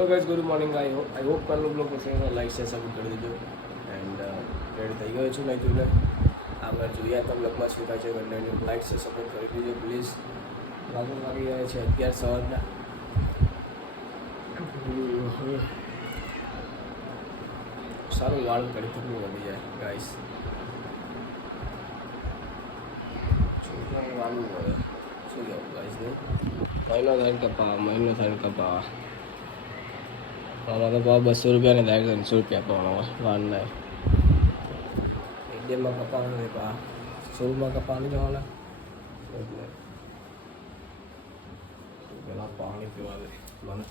Hello guys, good morning. I hope કાલનો blog પસંદ like share subscribe કરી દેજો. એન્ડ રેડી થઈ ગયો છું નહીં જોઈને. આગળ જોઈએ તો બ્લોગમાં શું થાય છે. બંને લાઈક શેર સપોર્ટ કરી દેજો પ્લીઝ. વાગી ગયા છે 11 સવારના. સારું વાળ કરી થોડું વધી જાય ગાઈસ. છોકરાનું વાળું હોય શું કહેવું ગાઈસ ને. મહિનો થાય કપા આમાં તો ભાવ 200 રૂપિયા ને થાય 300 રૂપિયા પાવાનો વાળના. એડીએમમાં કપાવાનું નહીં પા શોરૂમમાં કપાવાની જવાના એટલે પેલા પાણી પીવા દે મને.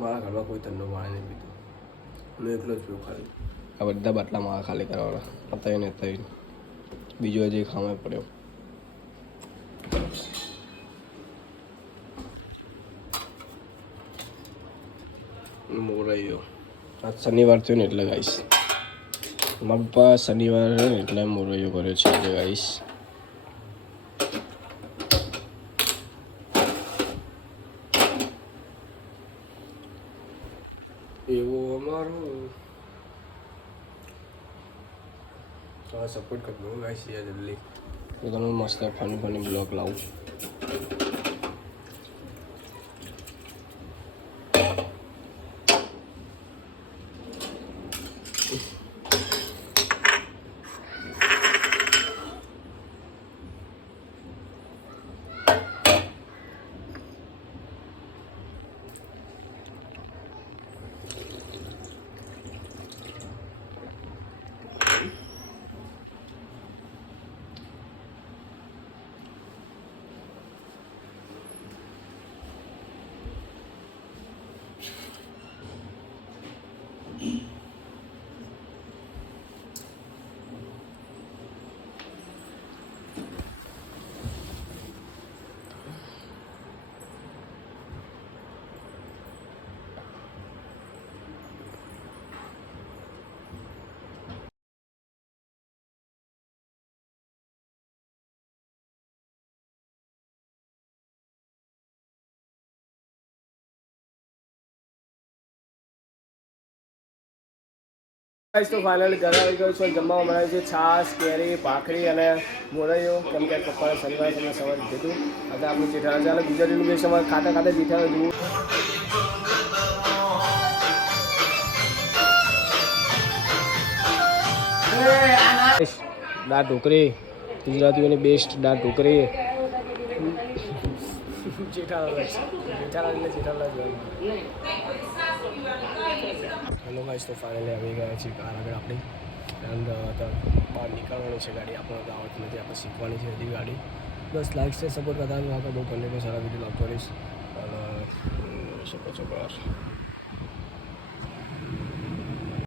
મારા ઘરમાં કોઈ ઠંડુ પાણી નહીં પીતું, હું એકલો જ પીવું ખાલી. આ બધા બાટલા મારા ખાલી કરવાના હતા ને થઈ બીજો હજી ખાવા પડ્યો. મોરાઈ આજ શનિવાર થયો ને એટલે ગાઈશ મગપા શનિવાર ને એટલે મોરૈયો કર્યો છે આજે ગાઈશ. એવું અમારું હવે સપોર્ટ કરજો ગાઈસ યાર જલ્દી. તો તમે મસ્ત ફની બ્લોગ લાવું. તો ફાઇનલી ઘરે આવી ગયો છું. જમવા બનાવ્યું છે છાશ, કેરી, ભાખરી અને મોરૈયો. કેમ કે પપ્પાને શનિવારે તમને સવારે કીધું આજે આપણું જેઠાણા ચાલે ગુજરાતીનું બેસ અમારે ખાતા ખાતે જેઠાણા જોવું. દાળ ઢોકળી ગુજરાતીઓની બેસ્ટ દાળ ઢોકળી. જેઠાણા એટલે જેઠાણા હેલો ગાઈસ, તો ફાઇનલી આવી ગયા છીએ કાર આગળ આપણી. એન્ડ બહાર નીકળવાની છે ગાડી. આપણને તો આવડતી નથી, આપણે શીખવાની છે હજી ગાડી. બસ લાઈક છે સપોર્ટ કરતા આગળ બહુ કન્ટિન્યુ સારા વિડીયો લાવતો રહીશ. અને શકો છો બહાર